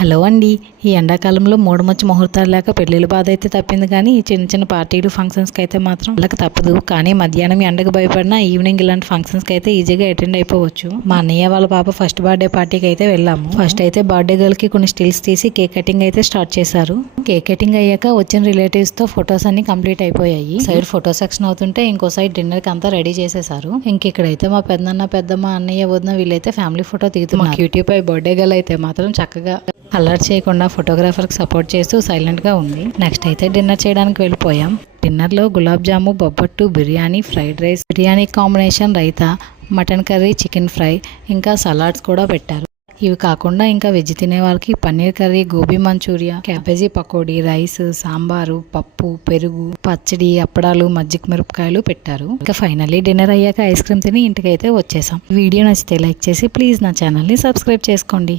Hello అండి. ఈ ఎండాకాలంలో మూడమొచ్చి ముహూర్తాలు లేక పెళ్ళిళ్ళ బాధ అయితే తప్పింది, కానీ చిన్న చిన్న పార్టీలు ఫంక్షన్స్కి అయితే మాత్రం వాళ్ళకి తప్పదు. కానీ మధ్యాహ్నం ఎండకు భయపడినా ఈవినింగ్ ఇలాంటి ఫంక్షన్స్కి అయితే ఈజీగా అటెండ్ అయిపోవచ్చు. మా అన్నయ్య వాళ్ళ పాప ఫస్ట్ బర్త్డే పార్టీకి అయితే వెళ్ళాము. ఫస్ట్ అయితే బర్త్డే గర్ల్కి కొన్ని స్టిల్స్ తీసి కేక్ కటింగ్ అయితే స్టార్ట్ చేశారు. కేక్ కటింగ్ అయ్యాక వచ్చిన రిలేటివ్స్తో ఫొటోస్ అన్ని కంప్లీట్ అయిపోయాయి. సైడ్ ఫోటో సెక్షన్ అవుతుంటే ఇంకో సైడ్ డిన్నర్కి అంతా రెడీ చేసేసారు. ఇక్కడైతే మా పెద్దన్న పెద్దమ్మ అన్నయ్య వదిన వీళ్ళైతే ఫ్యామిలీ ఫోటో దిగుతున్నారు. క్యూటీ పై బర్త్డే గర్ల్ అయితే మాత్రం చక్కగా అలర్ట్ చేయకుండా ఫోటోగ్రాఫర్కి సపోర్ట్ చేస్తూ సైలెంట్గా ఉంది. నెక్స్ట్ అయితే డిన్నర్ చేయడానికి వెళ్ళిపోయాం. డిన్నర్లో గులాబ్ జాము, బొబ్బట్టు, biryani, fried rice, biryani combination raita, mutton curry, chicken fry, ఇంకా సలాడ్స్ కూడా పెట్టారు. ఇవి కాకుండా ఇంకా వెజ్ తినే వాళ్ళకి paneer curry, gobi manchurian, cabbage pakodi, rice, sambar, పప్పు, పెరుగు, పచ్చడి, అప్పడాలు, మజ్జిగ మిరపకాయలు పెట్టారు. ఇంకా ఫైనల్లీ డిన్నర్ అయ్యాక ఐస్ క్రీమ్ తిని ఇంటికైతే వచ్చేసాం. వీడియో నచ్చితే లైక్ చేసి ప్లీజ్ నా ఛానల్ని సబ్స్క్రైబ్ చేసుకోండి.